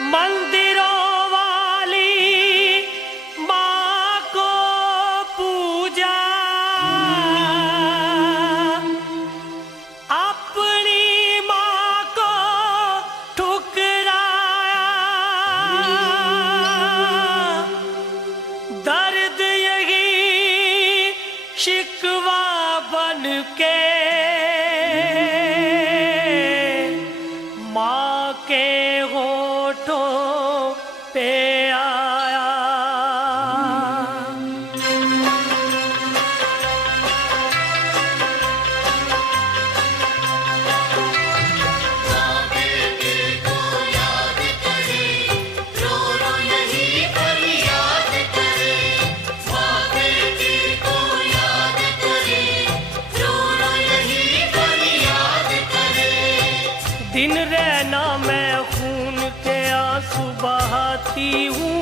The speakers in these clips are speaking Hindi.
मंदिरों वाली माँ को पूजा, अपनी माँ को ठुकराया, दर्द यही शिकवा बन के माँ के होठों पे आया। माँ बेटे को याद करे, रो रो यही फरियाद करे। माँ बेटे को याद करे, रो रो यही फरियाद करे। दिन रहना मैं खून के आंसू बहाती हूँ,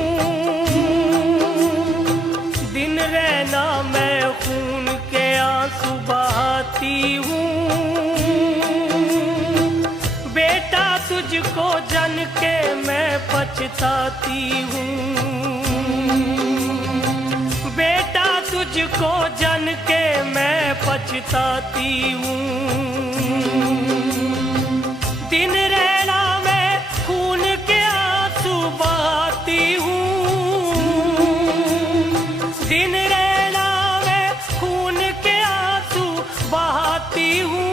दिन रहना मैं खून के आंसू बहाती हूँ। बेटा तुझको जन के मैं पछताती हूँ, बेटा तुझको जन के मैं पछताती हूँ। दिन रहना मैं खून के आंसू बहाती हूँ, दिन रहना मैं खून के आंसू बहाती हूँ।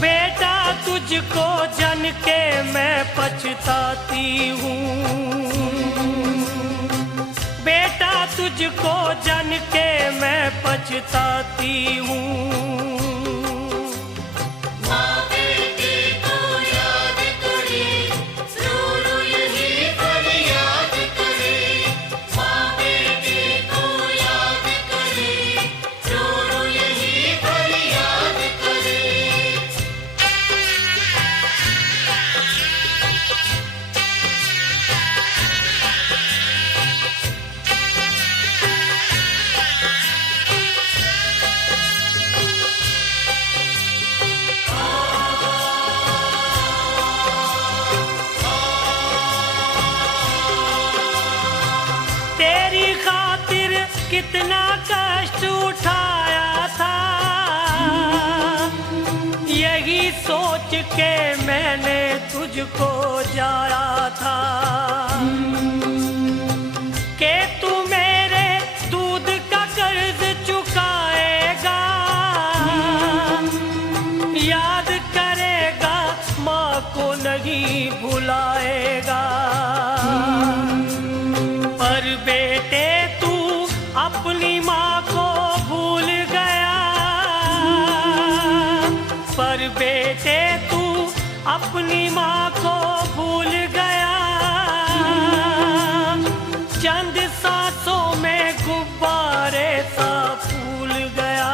बेटा तुझको जन के मैं पछताती हूँ, बेटा तुझको जन के मैं पछताती हूँ। माँ बेटे को याद करे, रो रो यही फरियाद करे। माँ बेटे को याद करे, रो रो यही फरियाद करे। तेरी खातिर कितना कष्ट उठाया था, यही सोच के मैंने तुझको जाया था कि तू मेरे दूध का कर्ज चुकाएगा, याद करेगा, माँ को नहीं भुलाएगा। पर बेटे तू अपनी माँ को भूल गया, पर बेटे तू अपनी माँ को भूल गया। चंद सांसों में गुब्बारे सा फूल गया,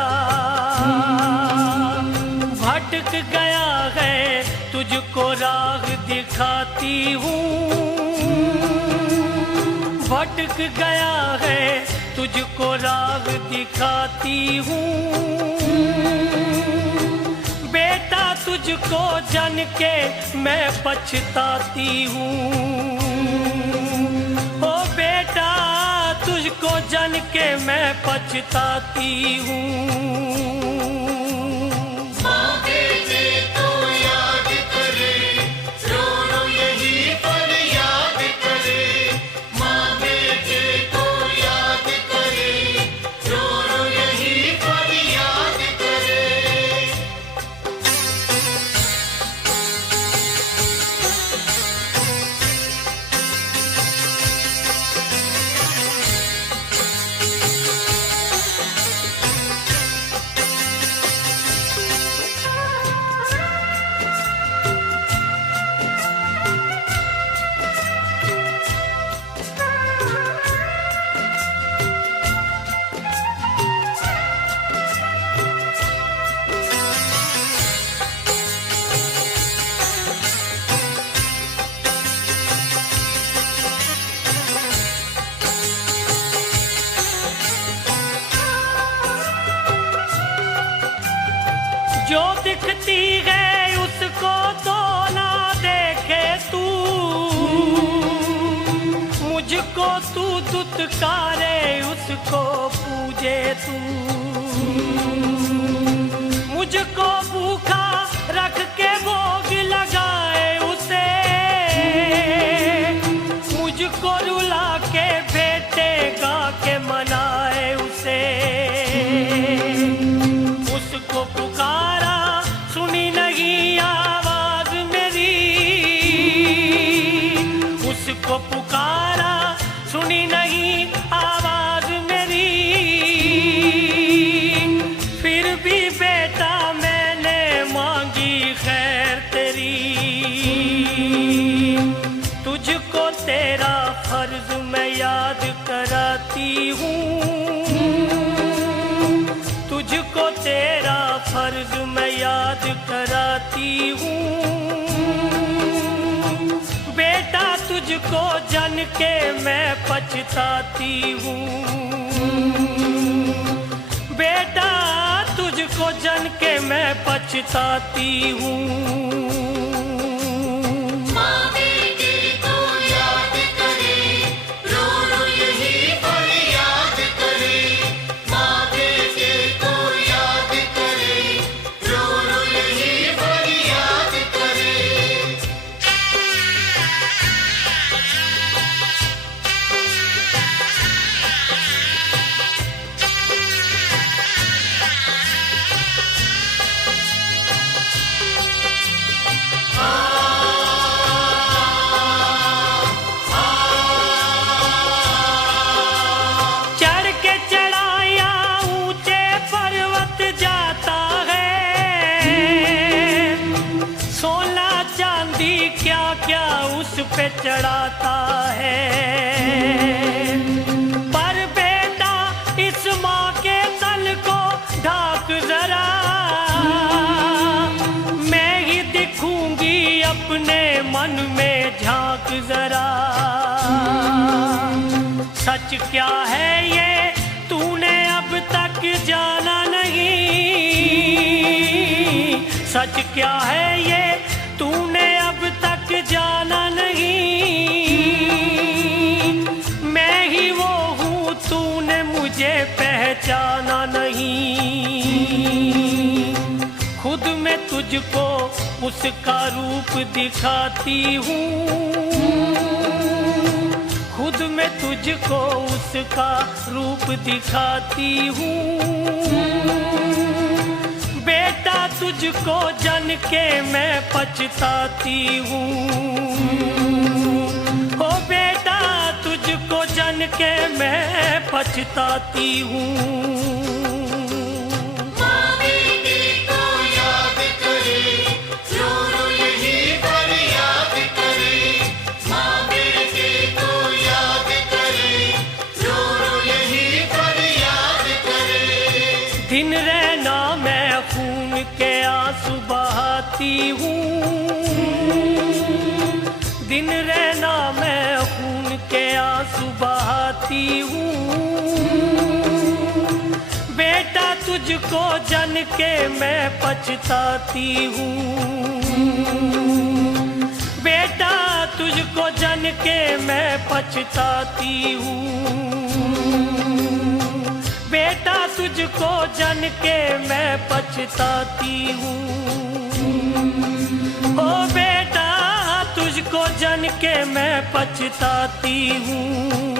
भटक गया है तुझको राह दिखाती हूँ, भटक गया है तुझको राह दिखाती हूँ। बेटा तुझको जन के मैं पछताती हूँ, ओ बेटा तुझको जन के मैं पछताती हूँ। माँ बेटे को याद करे, रो रो यही फरियाद करे। माँ बेटे को याद करे, रो रो यही फरियाद करे। दुत्कारे उसको पूजे तू। मुझको भूखा रख के भोग लगाए उसे, मुझको रुला के बेटे गा के मनाए उसे। उसको पुकारा सुनी नहीं आवाज मेरी, उसको पुकारा सुनी नहीं आवाज मेरी। फिर भी बेटा मैंने मांगी खैर तेरी, तुझको तेरा फर्ज मैं याद कराती हूँ, तुझको तेरा फर्ज मैं याद कराती हूँ। बेटा तुझको जन के मैं पछताती हूँ, बेटा तुझको जन के मैं पछताती हूँ। माँ बेटे को याद करे, रो रो यही फरियाद करे। माँ बेटे को याद करे, रो रो यही फरियाद करे। चढ़ के चढ़ाया ऊंचे पर्वत जाता है, सोना चांदी क्या क्या उस पे चढ़ाता है। पर बेटा इस माँ के तल को ढाक जरा, मैं ही दिखूंगी अपने मन में झांक जरा। सच क्या है ये तूने अब तक जाना नहीं, सच क्या है ये तूने अब तक जाना नहीं। मैं ही वो हूँ तूने मुझे पहचाना नहीं। खुद मैं तुझको उसका रूप दिखाती हूँ, खुद मैं तुझको उसका रूप दिखाती हूँ। बेटा तुझको जन के मैं पछताती हूँ, ओ बेटा तुझको जन के मैं पछताती हूँ। माँ बेटे को याद करे, रो रो यही फरियाद करे। माँ बेटे को याद करे, रो रो यही फरियाद करे। दिन रहना मैं खून के आंसू बहाती हूँ, दिन रहना मैं खून के आंसू बहाती हूँ। बेटा तुझको जन के मैं पछताती हूँ, बेटा तुझको जन के मैं पछताती हूँ। बेटा तुझको जन के मैं पछताती हूँ, ओ बेटा तुझको जन के मैं पछताती हूँ।